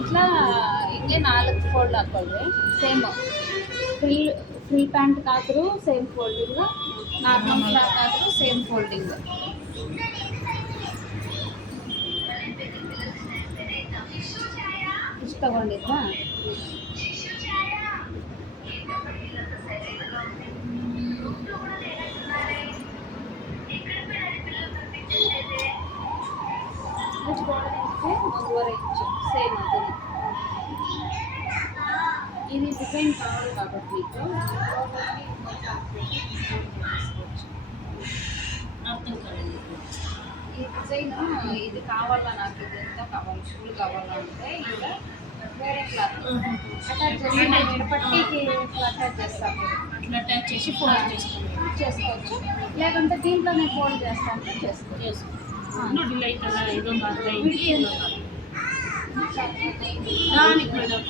ఇట్లా ఇంకే 4 ఫోల్డ్ ಹಾಕೊಳ್ಳಿ ಸೇಮ್ ಫ್ರೀ ಪ್ಯಾಂಟ್ ಆದರೂ ಸೇಮ್ ಫೋಲ್ಡಿಂಗ್ ನಾರ್ಮಲ್ ಫ್ರಾಕ್ ಆದರೂ ಸೇಮ್ ಫೋಲ್ಡಿಂಗ್ ಇಷ್ಟು ತಗೊಂಡಿದ್ದ ಒಂದೂವರೆ ಇಂಚು ಸೇಮ್ ಅದನ್ನು ఇది డిజైన్ కావాలి కాబట్టి మీకు అర్థం కాలేదు ఈ డిజైన్ ఇది కావాలా నాకు ఇది ఎంత కావాలి ఫుల్ కావాలా అంటే ఇలా వేరే క్లాత్ అటాచ్ చేసి పట్టీకి అటాచ్ చేస్తాము అట్లా అటాచ్ చేసి ఫోల్డ్ చేసుకోవచ్చు లేకుంటే దీంట్లోనే ఫోల్డ్ చేస్తామంటే చేసుకోవచ్చు లైట్ అలా ఏదో దానికి మేడం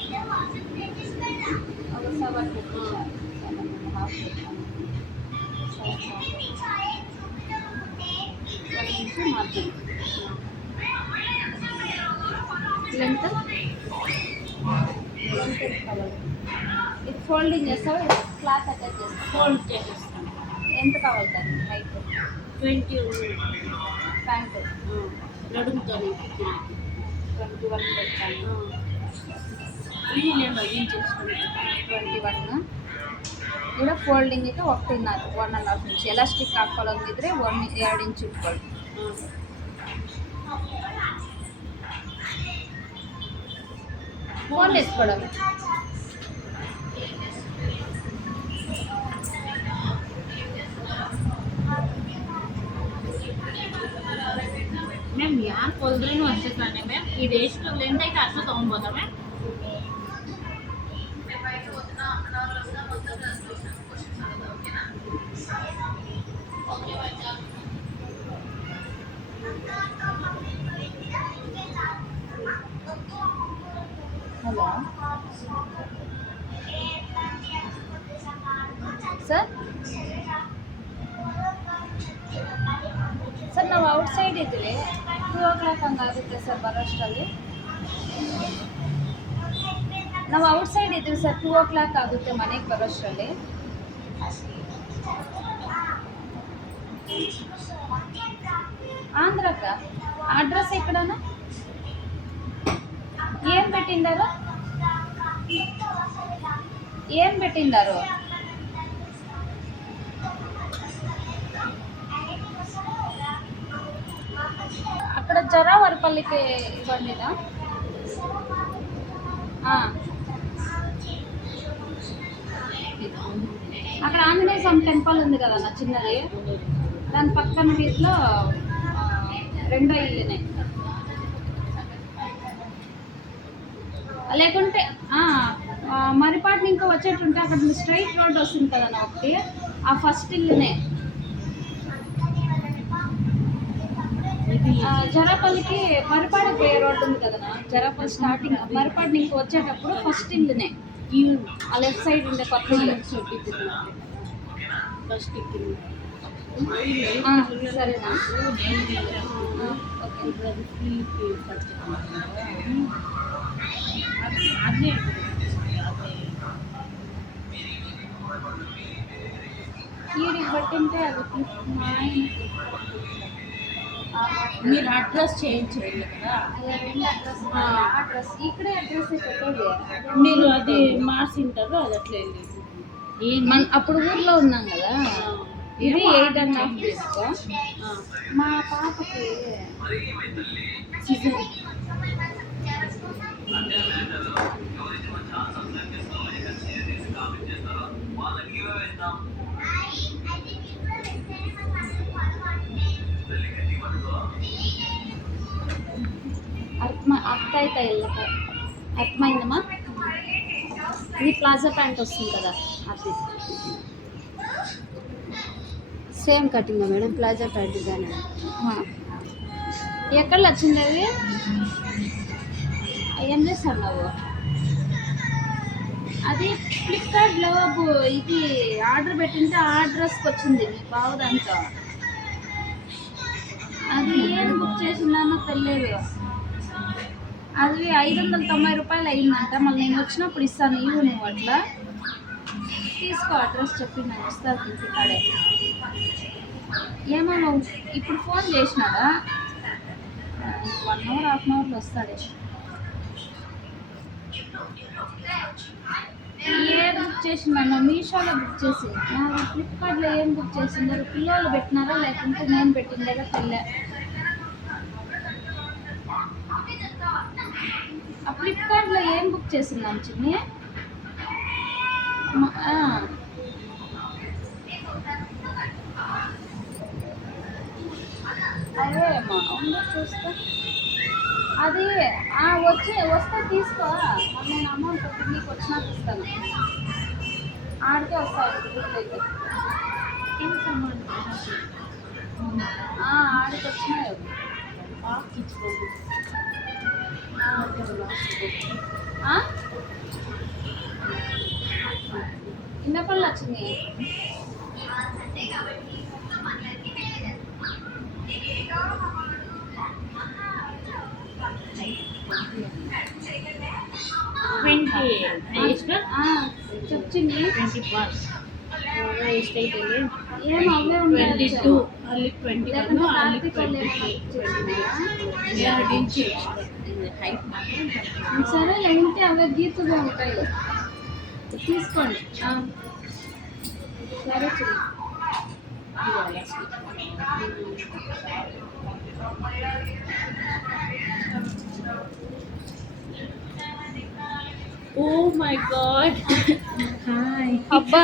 ఒక 7 ఇంచు మార్జిన్ లెంత్ ఇది ఫోల్డింగ్ చేస్తావా క్లాత్ అటాచ్ చేస్తాం ఫోల్డ్ చేసేస్తాం ఎంత కావాలి దాన్ని హైట్ 20 ప్యాంట్ నడుముతో 21 పెట్టాను ఇది నేను అదించేస్తాను 21 ఇక్కడ ಫೋಲ್ಡಿಂಗಿಗೆ 1.5 ಇಂಚ್ ಎಲಾಸ್ಟಿಕ್ ಹಾಕೊಳ್ಳೋಂಗಿದ್ರೆ 2 ಇಂಚ್ ಇಟ್ಕೊಳ್ಳಿ ಫೋನ್ ಎತ್ಕೊಡೋದು ಮ್ಯಾಮ್ ಯಾರು ಕೊಲ್ದ್ರೂ ಅಷ್ಟೇ ತಾನೆ ಮ್ಯಾಮ್ ಇದು ಎಷ್ಟು ಲೆಂತ್ ಐತೆ ಅಷ್ಟು ತೊಗೊಬೋದಾ ಮ್ಯಾಮ್ హలో ಸರ್ ಸರ್ ನಾವು ಔಟ್ಸೈಡ್ ಇದ್ದೀವಿ 2 o'clock ಹಂಗಾಗುತ್ತೆ ಸರ್ ಬರೋಷ್ಟರಲ್ಲಿ ನಾವು ಔಟ್ಸೈಡ್ ಇದ್ದೀವಿ ಸರ್ 2 o'clock ಆಗುತ್ತೆ ಮನೆಗೆ ಬರೋಷ್ಟರಲ್ಲಿ ఆంధ్రాక అడ్రస్ ఎక్కడన్నా ఏం పెట్టిండారు అక్కడ జరావరపల్లికి ఇవ్వండినా అక్కడ ఆంజనేయ స్వామి టెంపుల్ ఉంది కదన్నా చిన్నది దాని పక్కన వీటిలో 2 ఇల్లునే లేకుంటే మరిపాటిని ఇంకా వచ్చేటుంటే అక్కడ స్ట్రైట్ రోడ్ వస్తుంది కదన్నా ఒకటి ఆ ఫస్ట్ ఇల్లునే జరాపల్లికి మరిపాడికి పోయే రోడ్డు ఉంది కదన్నా జరాపల్లి స్టార్టింగ్ మరిపాటిని ఇంక వచ్చేటప్పుడు ఫస్ట్ ఇల్లునే ఆ లెఫ్ట్ సైడ్ ఉండే కొత్త ఇల్లు ఫస్ట్ సరేనా ఈడికి పట్టింటే అది మీరు అడ్రస్ చేంజ్ చేయాలి కదా అడ్రస్ ఇక్కడే అడ్రస్ పెట్టేది మీరు అది మార్చింటారు అది అట్లా వెళ్ళి అప్పుడు ఊర్లో ఉన్నాం కదా ఇది 8.5 తీసుకో మా పాపకి అర్థ అవుతాయి అర్థమైందమ్మా ఇది ప్లాజా ప్యాంట్ వస్తుంది కదా అది same cutting madam plaza pant కానీ ఎక్కడ వచ్చింది అది ఏం చేస్తున్నావు అది ఫ్లిప్కార్ట్లో ఇది ఆర్డర్ పెట్టింటే ఆ అడ్రస్కి వచ్చింది మీ బావదంతా అది నాకు తెలియదు. అది 590 రూపాయలు అయిందంట. మళ్ళీ నేను వచ్చినప్పుడు ఇస్తాను, ఇవ్వు నువ్వు అట్లా తీసుకో. అడ్రస్ చెప్పి నేను ఇస్తాను ఇంటికాడే. ఏమో నువ్వు ఇప్పుడు ఫోన్ చేసినాడా? 1 అవర్ హాఫ్ అన్ అవర్లో వస్తాడే. ఏం బుక్ చేసిందన్న? మీషోలో బుక్ చేసి, నాకు ఫ్లిప్కార్ట్లో ఏం బుక్ చేసిందో పిల్లలు పెట్టినారా లేకుంటే నేను పెట్టిందేగా తెల్లే. ఆ ఫ్లిప్కార్ట్లో ఏం బుక్ చేసిందాం చిన్ని? అదే అమ్మా, ఉందో చూస్తా. అది వస్తే తీసుకో. నేను అమౌంట్ నీకు వచ్చినాక ఇస్తాను. ఆడికే వస్తాను గుర్తైతే. ఆడికి వచ్చినాయి. ఇన్నపల్లి వచ్చింది. చెప్పింది ఏం అవే ఉన్నాయి. సరే ఉంటే అవే గీతగా ఉంటాయి, తీసుకోండి. సరే చిన్న. Oh my god. Hi. అబ్బా